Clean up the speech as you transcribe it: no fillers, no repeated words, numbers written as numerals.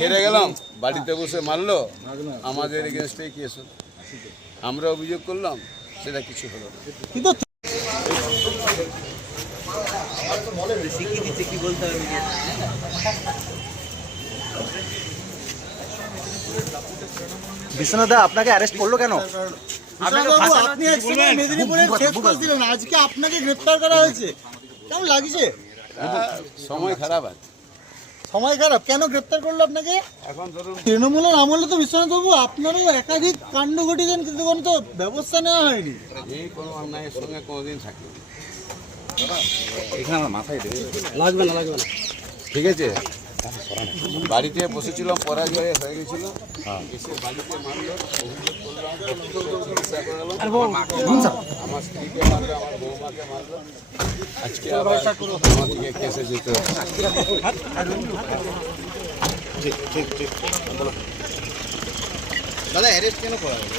হেরে গেলাম, বাড়িতে বসে মারলো, আমাদের এগেনস্টে কেস হলো, আমরা অভিযোগ করলাম, সেটা কিছু হলো না। কিন্তু বিশ্বনাথদা আপনাকে অ্যারেস্ট করলো কেন? আপনি এক সময় মেদিনীপুরের শেষ কোচ ছিলেন, আজকে আপনাকে গ্রেপ্তার করা হয়েছে, কেমন লাগছে? সময় খারাপ আছে। সময় খারাপ, কেন গ্রেপ্তার করলো আপনাকে? এখন ধরুন তৃণমূলের আমলে তো বিশ্বনাথ বাবু আপনারও একাধিক কাণ্ড ঘটিয়েছেন, কিন্তু কোনো তো ব্যবস্থা নেওয়া হয়নি। এই কোনো অন্যায়ের সঙ্গে কোনোদিন থাকি এখানে আমার মাথায় দেবে। লাগবে না, লাগবে না। ঠিক আছে, বাড়িতে বসেছিলাম, পরাজয় হয়ে গেছিল, এসে বাড়িতে মারলো, অভিযোগ করলাম, আমার স্ত্রীকে মারলো, আমার বৌমাকে মারলো, আজকে আবার আমার দিকে কেসে যেতে হবে। দাদা অ্যারেস্ট কেন করা হলো?